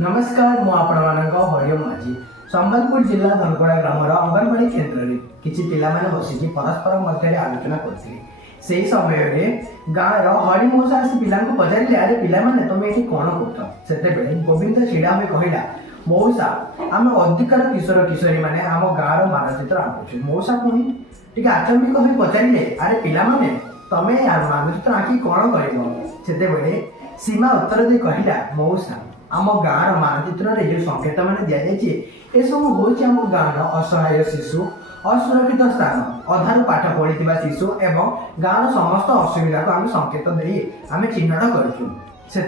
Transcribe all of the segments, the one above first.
नमस्कार मु हरिओम माझी संबलपुर जिला धनकड़ा ग्रामर अंगनवाड़ी केन्द्र में किसी पिला बसिकी परस्पर मध्य आलोचना करते से समय गाँव हरि मौसा आसी पिला पचारे अरे पिलाने तुम ये कौन कर गोविंद छिड़ा हुए कहला मौसा आम अधिकार किशोर किशोरी मैंने आम गाँव मानचित्र आंकुଛୁ मौसा पुणी टे आचम्बिक हो पचारे अरे पिलाने तमें मानचित्र आँखि कौन कर सीमा उत्तर दे कहला मौसा आम गाँव मानचित्र जो संकेत मैंने दि जाए सब हूँ आम गाँव असहाय शिशु असुरक्षित स्थान अधारू पाठ पढ़ी शिशु एवं गाँव समस्त असुविधा को आम संकेत दे आम चिन्हट करूँ से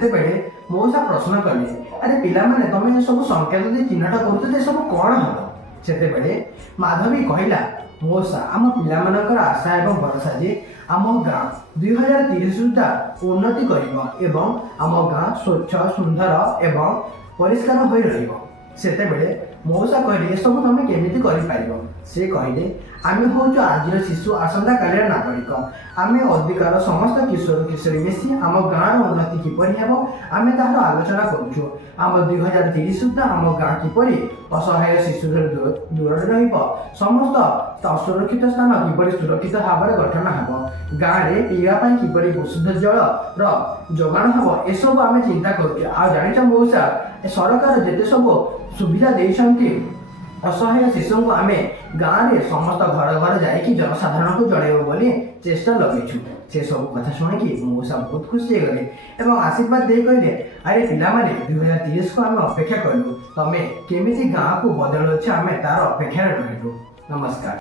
मौसा प्रश्न कले अरे पिलाने तुम ये सब संकेत दे चिन्हट कर सब कौन हम से माधवी कहला मौसा आम पिलामानकर आशा एवं भरोसा जे आम गाँव 2030 सुधा उन्नति कर आम गाँ स्वच्छ सुंदर एवं परिष्कार हो रही मौसा कहले सब तुम केमी कर से कहले आम हूँ आज शिशु आसंता काल नागरिक आम अधिकार समस्त किशोर किशोरी मिसी आम गाँव उन्नति किपर हम आम तार आलोचना करुँ आम 2030 सुधा आम गाँ किपर असहाय शिशु दूर समस्त असुरक्षित स्थान किपर सुरक्षित भाव में गठन हम गाँव में पीवाई किपर विशुद्ध जल जोगाण हम यू आम चिंता कर मौसा सरकार जिते सब सुविधा देती असहाय शिशु को आम गाँव में समस्त घर घर जाकि जनसाधारण को जनइब बोली चेष्टा लगेचु से सब कथा शुणिकी मौसा बहुत खुशी गले और आशीर्वाद दे कहले अरे पिलाने 2030 को आम अपेक्षा कलु तमें केमी गाँव को बदल आम तार अपेक्षा रही। नमस्कार।